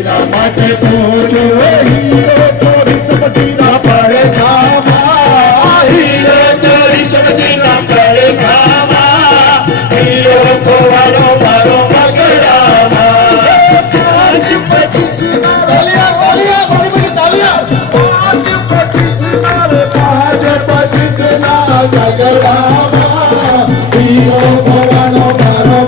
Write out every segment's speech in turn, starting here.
હીરા માટે પૂજો હીરો ચોરી સમજીના પડે ખાવા હીરો ચોરી સમજીના પડે ખાવા હીરો ખોવાનો મારો બગડામાં પાંચ પચીસ તાલિયા તાલિયા બડી તાલિયા પાંચ પચીસ ના ઝઘડામાં હીરો ખોવાનો મારો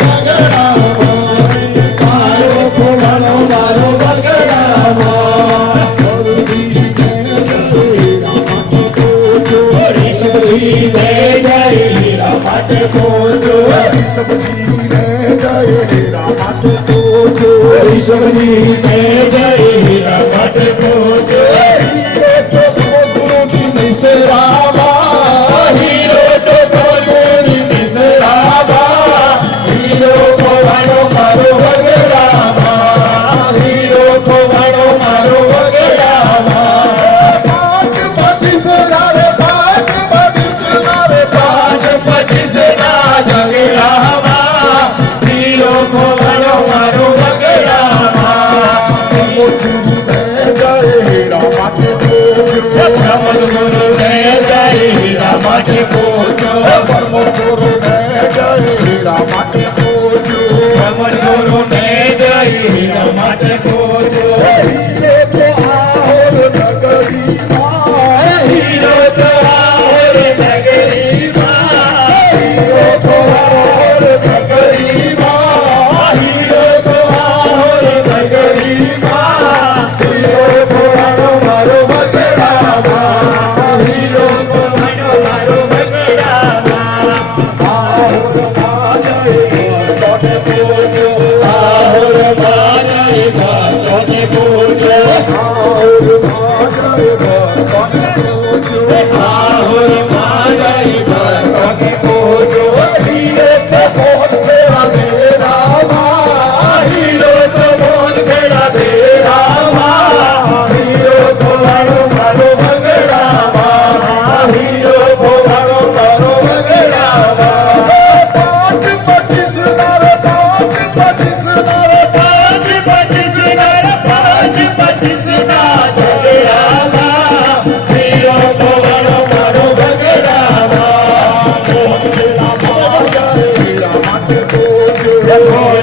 Oh